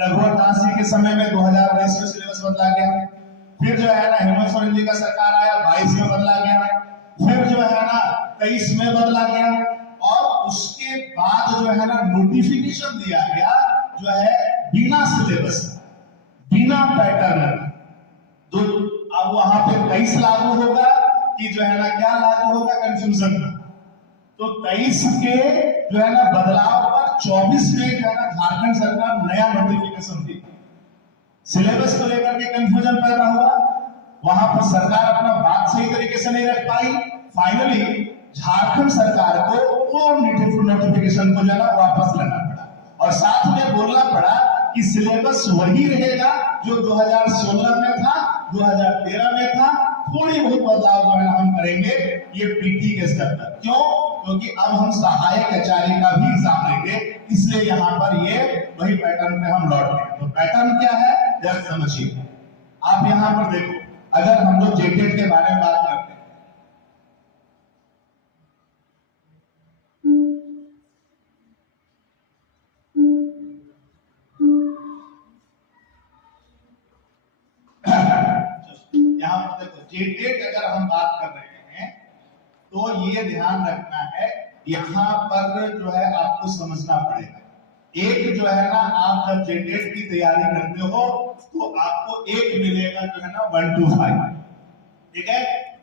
रघुवर दास जी के समय में 2019 में सिलेबस बदला गया। फिर जो है ना हेमंत सोरेन जी का सरकार आया, 22 में बदला गया। फिर जो है ना 23 में बदला गया। और उसके बाद जो है ना नोटिफिकेशन दिया गया जो है बिना सिलेबस, बिना पैटर्न। तो अब वहां पे 23 लागू होगा कि जो है ना क्या लागू होगा, कंफ्यूजन। तो 23 के जो है ना बदलाव पर 24 में जो है ना झारखंड सरकार नया नोटिफिकेशन दी। सिलेबस को लेकर के कंफ्यूजन पैदा हुआ, वहां पर सरकार अपना बात सही तरीके से नहीं रख पाई। फाइनली झारखंड सरकार को वो नोटिफिकेशन को जो है ना वापस लेना पड़ा और साथ में बोलना पड़ा कि सिलेबस वही रहेगा जो 2016 में था, 2013 में था। थोड़ी बहुत बदलाव जो है ना हम करेंगे ये पीटी के स्तर पर। क्यों? क्योंकि अब हम सहायक आचार्य का भी एग्जाम लेंगे, इसलिए यहाँ पर ये वही पैटर्न पे हम लौट रहे हैं। तो पैटर्न क्या है जरा समझिए। आप यहाँ पर देखो, अगर हम लोग जेटेट के बारे में बात करते हैं, यहाँ पर देखो जेटेट अगर हम बात कर रहे हैं तो ये ध्यान रखना है, यहाँ पर जो है आपको समझना पड़ेगा। एक जो है ना आप जब जेटेट की तैयारी करते हो तो आपको एक मिलेगा जो है ना 1 to 5, ठीक है।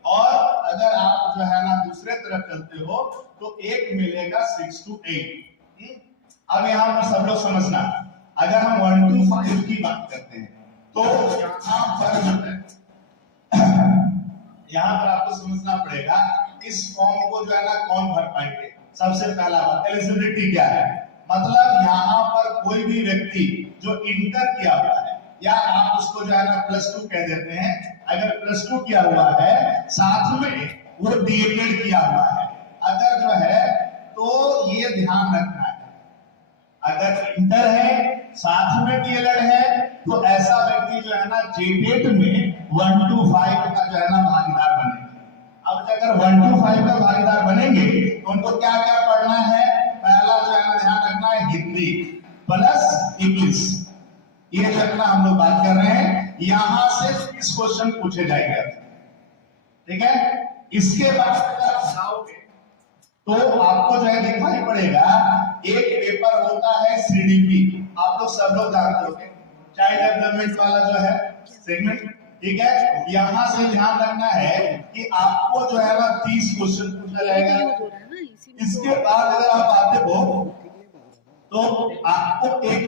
और अगर आप जो है ना दूसरे तरफ चलते हो तो एक मिलेगा 6 to 8। अब यहाँ पर सब लोग समझना, अगर हम 1 to 5 की बात करते हैं तो यहाँ पर जो है यहाँ पर आपको समझना पड़ेगा इस फॉर्म को जो है ना कौन भर पाएंगे। सबसे पहला बात एलिजिबिलिटी क्या है, मतलब यहाँ पर कोई भी व्यक्ति जो इंटर किया हुआ है या आप उसको जो है ना +2 कह देते हैं, अगर +2 किया हुआ है साथ में वो डीएलएड किया हुआ है, अगर जो है तो ये ध्यान रखना है, अगर इंटर है साथ में डीएलएड है तो ऐसा व्यक्ति जो है ना जेटेट में 1 to 5 का जो है ना भागीदार बनेगा। अब अगर 1 to 5 का भागीदार बनेंगे तो उनको क्या क्या पढ़ना है, पहला जो है ना ध्यान रखना है हिंदी प्लस इंग्लिश। ये जो है ना हम लोग बात कर रहे हैं, यहां से 30 क्वेश्चन पूछे जाएंगे, ठीक है। इसके बाद अगर आप जाओगे तो आपको जो है देखना ही पड़ेगा, एक पेपर होता है सीडीपी, आप लोग सब लोग जानते होंगे, चाइल्ड डेवलपमेंट वाला जो है सेगमेंट, ठीक है। यहां से ध्यान रखना है कि आपको जो है ना 30 क्वेश्चन पूछा जाएगा। इसके बाद अगर आप आते हो तो आपको एक